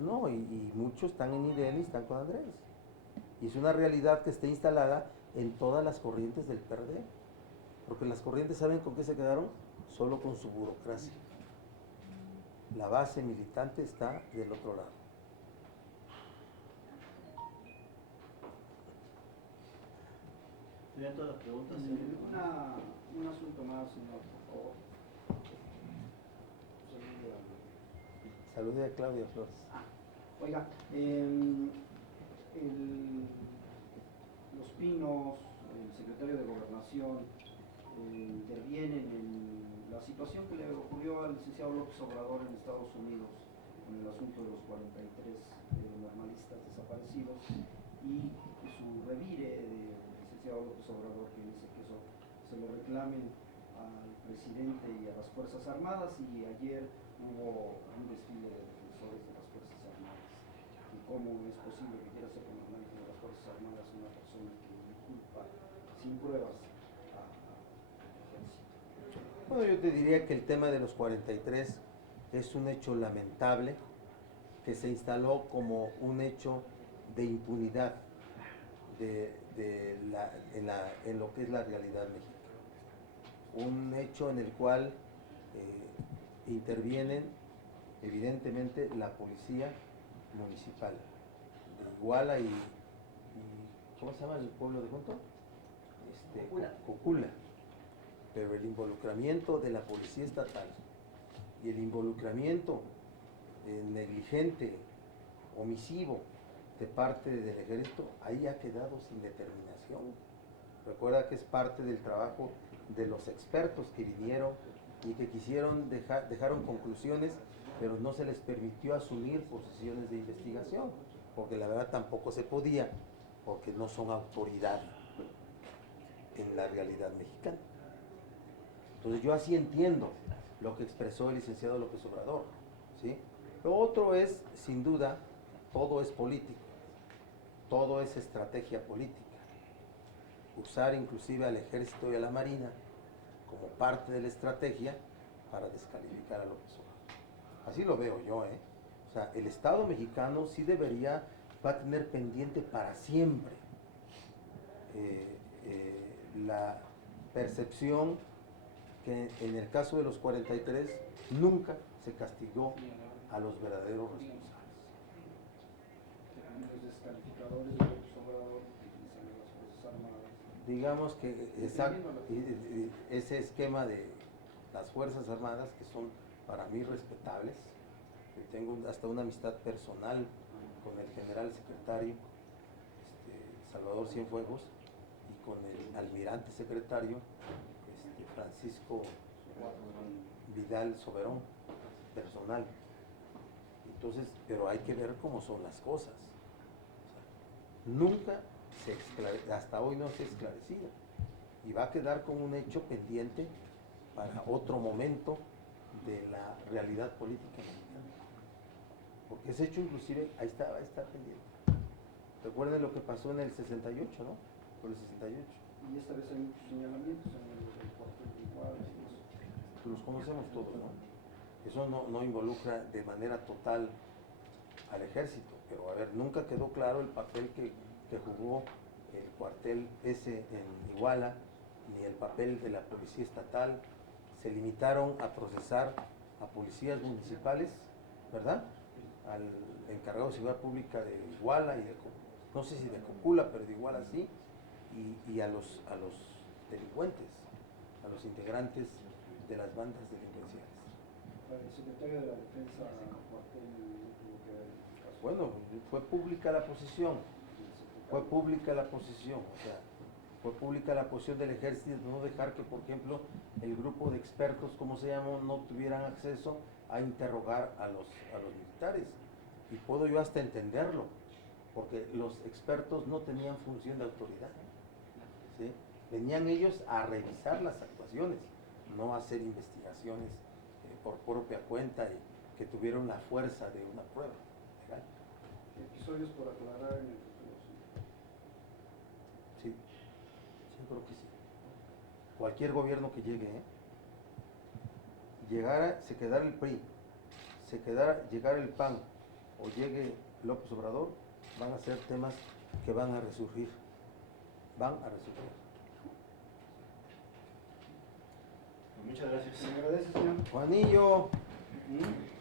No, y muchos están en IDN y están con Andrés. Y es una realidad que está instalada en todas las corrientes del PRD. Porque las corrientes, ¿saben con qué se quedaron? Solo con su burocracia. La base militante está del otro lado. ¿Serían todas las preguntas? Un asunto más, señor, por favor. Salude a Claudia Flores. Oiga, Los Pinos, el secretario de Gobernación, intervienen en la situación que le ocurrió al licenciado López Obrador en Estados Unidos con el asunto de los 43 normalistas desaparecidos y su revire del licenciado López Obrador, que dice que eso se lo reclamen al presidente y a las Fuerzas Armadas, y ayer hubo un desfile de defensores de las Fuerzas Armadas. Y cómo es posible que quiera ser comandante de las Fuerzas Armadas una persona que inculpa sin pruebas al ejército. Bueno, yo te diría que el tema de los 43 es un hecho lamentable que se instaló como un hecho de impunidad en lo que es la realidad mexicana. Un hecho en el cual intervienen evidentemente la policía municipal de Iguala y ¿cómo se llama el pueblo de junto? Cocula. Pero el involucramiento de la policía estatal y el involucramiento negligente, omisivo de parte del ejército, ahí ha quedado sin determinación. Recuerda que es parte del trabajo de los expertos que vinieron y que dejaron conclusiones, pero no se les permitió asumir posiciones de investigación, porque la verdad tampoco se podía, porque no son autoridad en la realidad mexicana. Entonces yo así entiendo lo que expresó el licenciado López Obrador, ¿sí? Lo otro es, sin duda, todo es político, todo es estrategia política. Usar inclusive al ejército y a la marina como parte de la estrategia para descalificar a López Obrador. Así lo veo yo, ¿eh? O sea, el Estado mexicano sí va a tener pendiente para siempre la percepción que en el caso de los 43 nunca se castigó a los verdaderos responsables. Los descalificadores de López Obrador utilizan las Fuerzas Armadas. Digamos que ese esquema de las Fuerzas Armadas, que son para mí respetables, tengo hasta una amistad personal con el general secretario Salvador Cienfuegos y con el almirante secretario Francisco Vidal Soberón, personal. Entonces, pero hay que ver cómo son las cosas. O sea, nunca hasta hoy no se ha esclarecido y va a quedar como un hecho pendiente para otro momento de la realidad política mexicana. Porque ese hecho inclusive ahí está pendiente. Recuerden lo que pasó en el 68, ¿no? Por el 68. Y esta vez hay muchos señalamientos en el cuartel de Iguala y eso. Los conocemos todos, ¿no? Eso no involucra de manera total al ejército, pero a ver, nunca quedó claro el papel que jugó el cuartel ese en Iguala, ni el papel de la policía estatal. Se limitaron a procesar a policías municipales, ¿verdad? Al encargado de seguridad pública de Iguala y no sé si de Cocula, pero de Iguala sí, y a los delincuentes, a los integrantes de las bandas delincuenciales. El secretario de la Defensa cuartel tuvo que ver el caso. Bueno, fue pública la posición, o sea, fue pública la posición del ejército de no dejar que, por ejemplo, el grupo de expertos, como se llamó, no tuvieran acceso a interrogar a los militares. Y puedo yo hasta entenderlo, porque los expertos no tenían función de autoridad, ¿sí? Venían ellos a revisar las actuaciones, no a hacer investigaciones por propia cuenta y que tuvieron la fuerza de una prueba legal. Episodios por aclarar en el futuro, sí. Sí, creo que sí. Cualquier gobierno que llegue, se quedara el PRI, llegara el PAN o llegue López Obrador, van a ser temas que van a resurgir. Van a resurgir. Muchas gracias. Se le agradece, señor. Juanillo. ¿Mm?